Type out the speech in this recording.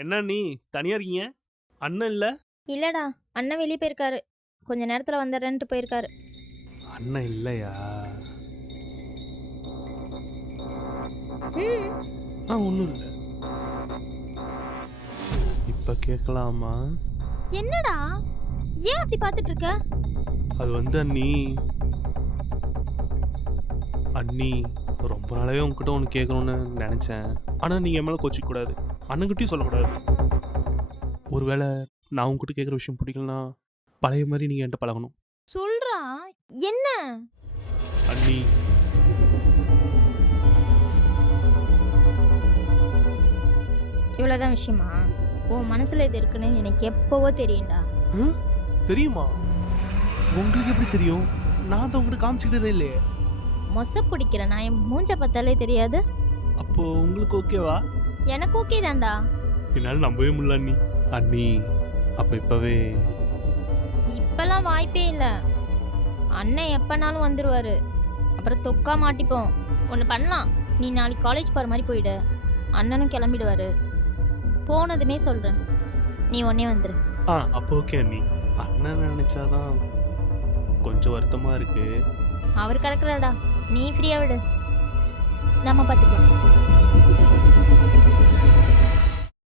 என்ன நீ தனியா இருக்கீங்க? அண்ணன் இல்ல? இல்லடா, அண்ணன் வெளியே போயிருக்காரு. கொஞ்ச நேரத்துல வந்துடுறேன்ட்டு போயிருக்காரு. அண்ணன் இல்லையா? ம். ஒன்றும் இல்லை. இப்போ கேட்கலாமா? என்னடா, ஏன் அப்படி பார்த்துட்டு இருக்க? அது அண்ணி ரொம்ப நாளாவே உங்ககிட்ட ஒன்று கேட்கணும்னு நினச்சேன். ஆனால் நீங்கள் என் மேலே கோச்சிக்கூடாது, அண்ணன்கிட்டையும் சொல்லக்கூடாது. ஒருவேளை நான் உங்ககிட்ட கேட்குற விஷயம் பிடிக்கலனா பழைய மாதிரி நீங்கள் என்கிட்ட பழகணும். சொல்றா, என்ன? அண்ணி, இவ்வளோதான் விஷயமா? உன் மனசுல இது இருக்குன்னு எனக்கு எப்பவோ தெரியும்டா. தெரியுமா? உங்களுக்கு எப்படி தெரியும்? நான் தான் உங்ககிட்ட காமிச்சிக்கிட்டதே இல்லையே. மொச பிடிக்கிற நான் என் மூஞ்ச பார்த்தாலே தெரியாது. அப்போ உங்களுக்கு ஓகேவா? எனக்கு ஓகே தான்டா. என்னால் நம்பவே முடியல அண்ணி. அண்ணி, அப்போ இப்போவே? இப்பெல்லாம் வாய்ப்பே இல்லை. அண்ணன் எப்பனாலும் வந்துடுவாரு. அப்புறம் தொக்கா மாட்டிப்போம். ஒன்று பண்ணலாம், நீ நாளைக்கு காலேஜ் போகிற மாதிரி போயிடு. அண்ணனும் கிளம்பிடுவாரு. போனதுமே சொல்கிறேன், நீ உடனே வந்துடு. அப்போ ஓகே அண்ணி. அண்ணன் நினச்சாதான் கொஞ்சம் வருத்தமாக இருக்கு. அவர் கிடக்குறாடா, நீ ஃப்ரீயாக விடு, நம்ம பார்த்துக்கலாம்.